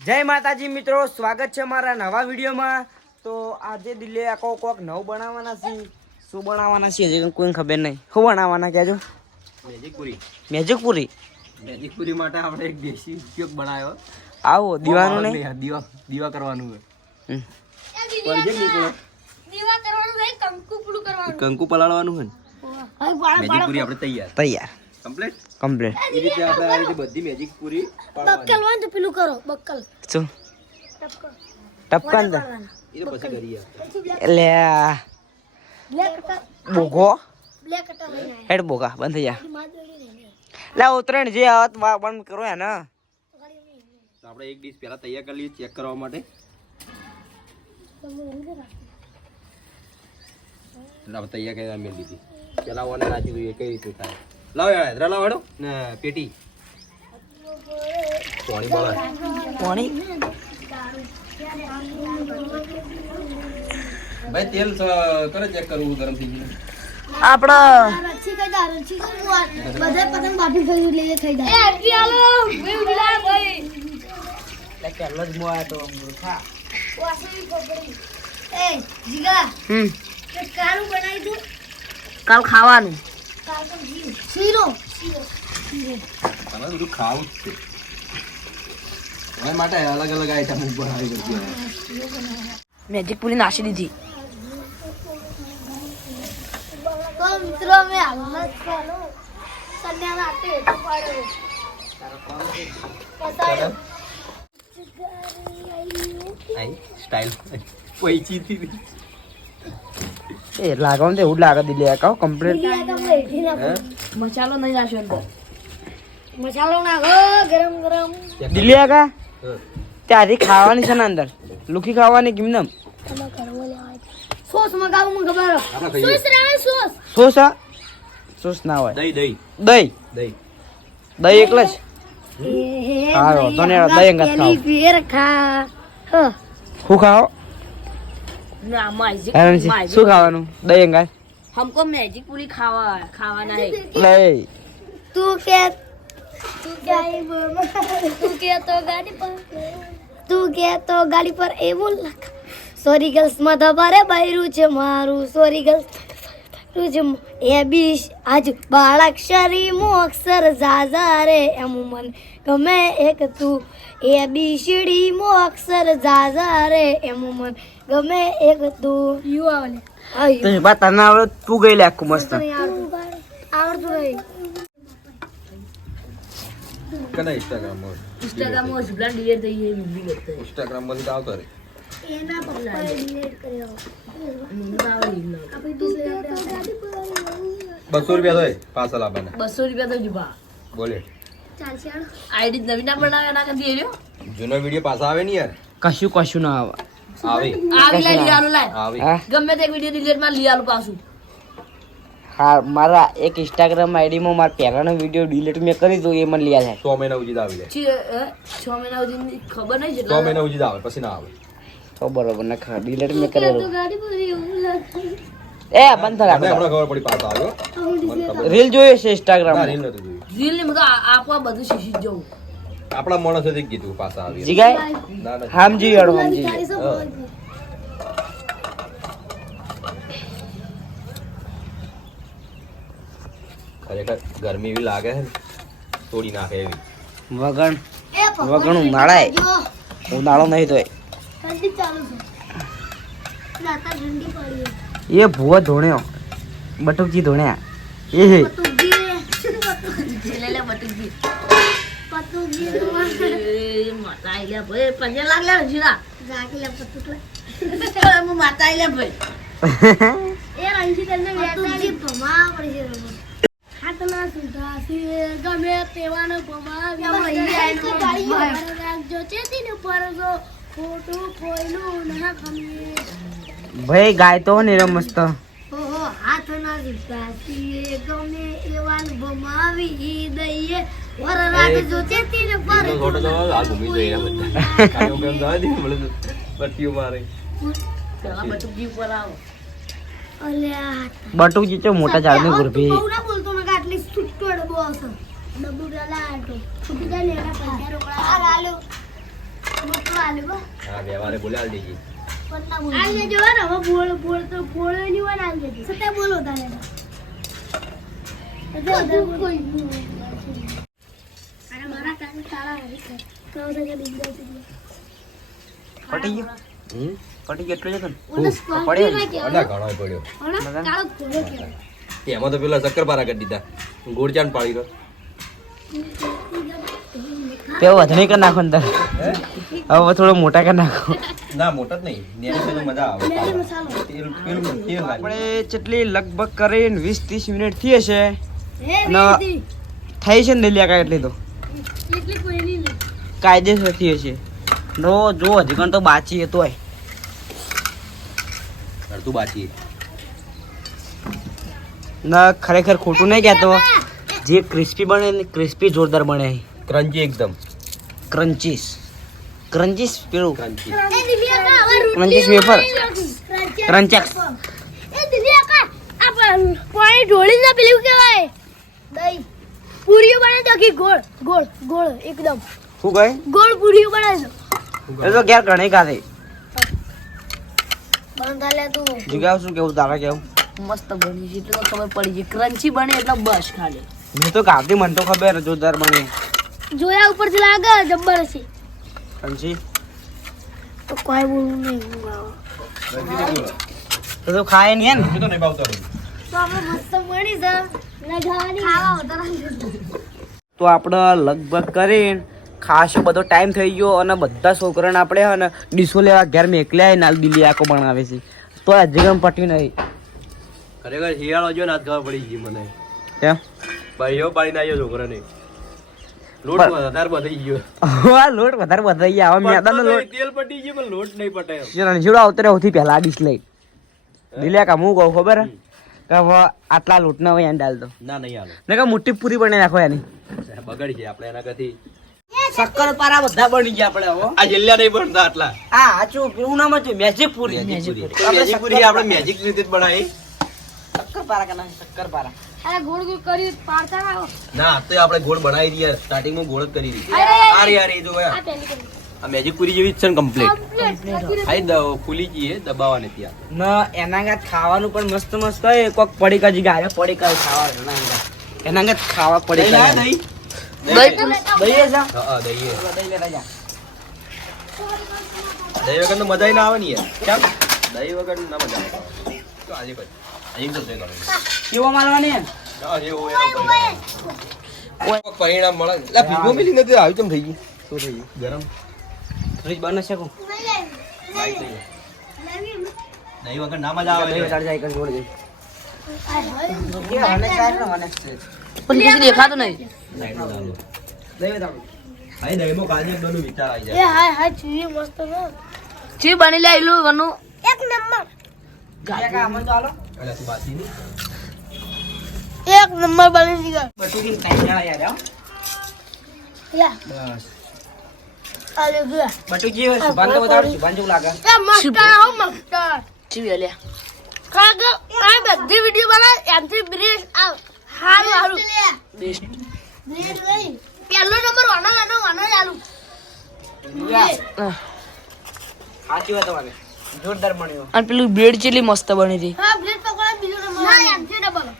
જય માતાજી મિત્રો સ્વાગત છે મારા નવા વિડીયોમાં. તો આજે દિલ્હી આખો કોક નવું બનાવવાના છે. શું બનાવવાના છે હજી કોઈ ખબર નહીં. શું બનાવવાના કહેજો. મેજિક પૂરી મેજિક પૂરી મેજિક પૂરી માટે આપણે એક દેશી ઉપયોગ બનાવ્યો. આવો દીવાનું નહીં? દીવા દીવા કરવાનું હોય. કંકુ પૂરું કરવાનું. કંકુ પલાળવાનું હોય મેજિક પૂરી આપણે તૈયાર. તૈયાર. કમ્પ્લીટ? કમ્પ્લીટ એ રીતે આપણે આ રીતે બધી મેજિક પૂરી બક્કલ વાંધો પેલું કરો બક્કલ. શું? ટપકો ટપકાન દે. એ તો પછી કરી એટલે આ બ્લેક કટર બોઘો બ્લેક કટર લઈને આયા. હેડ બોગા બંધ થઈ જા. લે ઉતરણ જે આવત વા બંધ કરો હે ને તો આપણે એક ડીશ પહેલા તૈયાર કરી લઈએ ચેક કરવા માટે. આપણે તૈયાર કરી મેળ દીધી પેલા ઓને નાખી દઈએ કઈ રીતે થાય? લાવો યાર હૈદરા લાવ હેડો ને પેટી. પાણી મળે પાણી? ભાઈ તેલ કરે ચેક કરવું ગરમ થઈ ગયું. કઈ બધા પતંગ બાફી ખાઈ લઈએ ખાઈ દા એ આટલી આલો મે ઉલા ભાઈ. એટલે પહેલો મો આયો તો મૂર્ખા. વાસણી ખોપડી એ જીગા. હમ. કારું બનાવી દઉં કાલ ખાવાનું. શીરો. તમારે બધું ખાવું જ છે. એના માટે અલગ અલગ આઈટમ બનાવી બધી મેજિક પૂરી નાસી દીધી. તો મિત્રો મે હાલમાં જ સન્યા રાતે પાડ્યો સ્ટાઇલ પૈચી થી એ લાગવાનું તો એવું લાગે દીલે કહો કમ્પ્લીટ નાખો. મસાલો નહીં નાખ્યો અંદર. મસાલો નાખો ગરમ ગરમ. દીલે કા? ત્યાંથી ખાવાની છે ને અંદર. લુખી ખાવાની કેમ નમ એમાં સોસ મગાવું મને ખબર સોસ રાવે સોસ. સોસ સોસ ના હોય. દહીં દહીં. દહીં? દહીં. દહીં એકલા જ? હા, હા વાંધો નહીં, દહીં અંગાત ખાઓ. ફેર ખા. હ. શું ખાઓ? ના मैजिक હેરાનજી, શું ખાવાનું દહીં અંગાર हमको मैजिक पूरी खावा खावाना है લઈ તું કે તું કે તું કે તો ગાડી પર તું કે તો ગાડી પર એવું લખ સોરી ગર્લ્સ માં તમારે બૈરું છે મારું સોરી ગર્લ્સ તુજ એ બી આજ બાળાક્ષરી મોક્ષર ઝાઝા રે એમ મન ગમે એક તું. એ બી શીડી મોક્ષર ઝાઝા રે એમ મન ગમે એક તું. યુવાને તું બા તને આવડે તું ગઈ લાખ મસ્ત. આવડતું રહી કને ઇન્સ્ટાગ્રામ ઇન્સ્ટાગ્રામમાં જુબલા ડીયર થઈ એ વિડિયો ઇન્સ્ટાગ્રામમાં આવતો રહે બસો રૂપિયા તો પાર્સલ આપવાના. બસો રૂપિયા તો જુબા બોલે. આઈડી નવી ના બનાવે એના કદી એર્યો જૂનો વીડિયો પાછા આવે ને યાર? કશું કશું ના આવે. આવે. આવી લે લીયાલો લાય. ગમે તે વીડિયો ડિલેટમાં લીયાલો પાછું. હા મારા એક ઇન્સ્ટાગ્રામ આઈડીમાં મારા પહેલાનો વીડિયો ડિલીટ મેં કરી દો એ મને લ્યા છે 6 મહિના ઉજીદ આવી જાય. 6 મહિના ઉજીદ ખબર નહીં છે 6 મહિના ઉજીદ આવે પછી ના આવે. તો બરોબર ને ખા ડિલીટ મેં કરેલું. તો. એ બંધ થઈ આપણે હમણાં ખબર પડી પાછો આવ્યો. રીલ જોઈએ છે ઇન્સ્ટાગ્રામ ઇન્સ્ટાગ્રામ રીલ નતું જોયું. રીલ ને બધું આપવા બધું શીશી જવું આપણા માણસે જ કીધું પાછા આવી. જીગાય? ના ના. હામજી અડો હામજી. ખરેખર ગરમી એવી લાગે છે તોડી નાખે એવી. વગણ વગણ ઉનાળાય ઉનાળો નહીં તો એ ભૂવો ધોણ્યો. બટુકજી ધોણ્યા. એ હે. ગમે તેવાનો ભમાવી ભાઈ ગાય તો ને મસ્ત. બટુકજી તો મોટા ઝાડની ગુરભી. બહુ ના બોલતો ને આટલી છૂટો ડબ્બો હશે. ડબ્બુ ડાલા આટો છૂટી જાય ને એના પૈસા રોકડા. આ લાલો મોકલો આલે બા હા વ્યવહારે બોલે આલ આલ દેજો ને હવે બોલ બોલ તો બોલની વન આલ દેજો સતે બોલો તારે. સતે કોઈ અરે મારા કાન તાળા હરી કર કહો તો કે બિંદુ પટી ગયો? હમ? પટી ગયો એટલો જ હતો ને? ઓને સ્પાર્કી ના કે અલા ઘણો પડ્યો. કાળો ઘોડો તેમાં તો પેલા શક્કરપારા કરી દીધા. ગોળચાન પાડી દો પેલો વધણી કરી નાખો અંદર. હવે થોડો મોટા કરી નાખો. ના મોટા જ નહીં. મજા આવે. આપણે જેટલી લગભગ કરીને વીસ ત્રીસ મિનિટ થઈ હશે થઈ છે ને દલિયા કાંઈ એટલી તો. કાયદેસર થઈ હશે નો જો હજી પણ તો બાચી તોય. અડધું બાચી ના ખરેખર ખોટું નહીં કહેતો. જે ક્રિસ્પી બને ને ક્રિસ્પી જોરદાર બને. ક્રન્ચી એકદમ ક્રન્ચીસ ક્રન્ચીસ પેલું ક્રન્ચીસ વેફર ક્રંચેક્સ એ દિલિયા કા આ પણ ઢોળી ના પેલું કહેવાય દહીં પૂરીઓ બને તો કે ગોળ ગોળ ગોળ એકદમ શું કહે ગોળ પૂરીઓ બને તો એ તો ક્યારે ઘણી તું જુગાવ શું કેવું તારા કેવું મસ્ત બની છે તો ખબર પડી છે ક્રન્ચી બને એટલે બસ ખાલી મેં તો કાઢી મને તો ખબર જોરદાર બની જોયા ઉપરથી લાગે જબ્બર છે ક્રન્ચી તો કોઈ બોલું નહીં હું આવો તો તો ખાય નહીં ને તો નહીં ભાવતો. તો આપણે મસ્ત મળી જ. તો આપણે લગભગ કરીને ખાસો બધો ટાઈમ થઈ ગયો અને બધા છોકરાને આપણે હે ને ડીસો લેવા ઘેર મેકલ્યા નાલ દિલ્હી આખો બનાવે છે. તો હજી ગમ પટી નહીં ખરેખર શિયાળો જો ને આજ ખબર પડી ગઈ મને. કેમ? ભાઈઓ પાડીને આવ્યો છોકરાને. લોટ વધારે ગયો. લોટ વધારે વધારી ગયા હવે મેદાનો લોટ તેલ પટી ગયું પણ લોટ નહીં પટે રણછીડો આવતો રહ્યો સૌથી પહેલા ડીશ લઈ. દિલ્હી કામ હું કહું ખબર કે હવે આટલા લોટના હવે એને ડાલ દો. ના નહીં હાલો. ને કે મુઠ્ઠી પૂરી બની નાખો એની. બગડી છે આપણે એના કરતી. શક્કર પારા બધા બની ગયા આપણે હવે આ જિલ્લા નહીં બનતા આટલા. આ સાચું પેલું નામ હતું મેજિક પૂરી. મેજિક પૂરી. આપડે આપણે મેજિક રીતે બનાવી. શક્કર પારા કે શક્કર પારા. અરે ગોળ ગોળ કરી પાડતા ના આવો. ના તો આપણે ગોળ બનાવી દઈએ. સ્ટાર્ટિંગમાં ગોળ જ કરી દીધી અરે અરે. યાર એ જો આ મેજિક પૂરી જેવી જ છે ને કમ્પ્લીટ કમ્પ્લીટ આઈ દ- જઈએ દબાવવાની ત્યાં. ન એના ગાત ખાવાનું પણ મસ્ત મસ્ત હોય. કોક પડી કાજી ગાય પડી ખાવા ખાવાનું એના ગાત ખાવા પડી દહીં દહીં? દહીં જા. હા, હા, દહીં દહીં લેતા જા. દહીં વગર તો મજા ના આવે ને યાર. કેમ? દહીં વગર ના મજા આવે. તો આજે કર કેવો માલવાની હોય એનો પરિણામ. મળે લા ભીગો મિલી નથી આવી કેમ થઈ ગઈ શું થઈ ગયું? ગરમ. ફ્રીજ બને છે કો લાઈટ થઈ ગઈ. દહીં વગર ના મજા આવે દહીં જાય કર જોડી દે. કે હને ચાર ને હને છે. પણ કશું દેખાતું નહીં. લાઈટનો ચાલુ. દહીં વટાડ હા, એ દહીંમાં કાજુ એકદમનો વિચાર આવી જાય. હાય હાય ચીવી મસ્ત છે. બની લે એલું વનું એક નંબર. ગાયા કામ તો આલો એટલે તું બાસી? એક નંબર બની ગયો બટુકી જણા યાર આવો. યા બસ આલે ગયા બટુજી સુભાન તો બતાડ સુભાન જેવું લાગે એ મસ્ત હો મસ્ત ચી લે કાગ આ બધી વિડિયો બનાવ એમથી બ્રેડ આ હારું હારું બેસ્ટ બ્રેડ નહીં પહેલો નંબર વાનો વાનો વાનો ચાલુ સાચી વાત તમારે જોરદાર બન્યું અને પેલું બ્રેડ ચીલી મસ્ત બની હતી હા બ્રેડ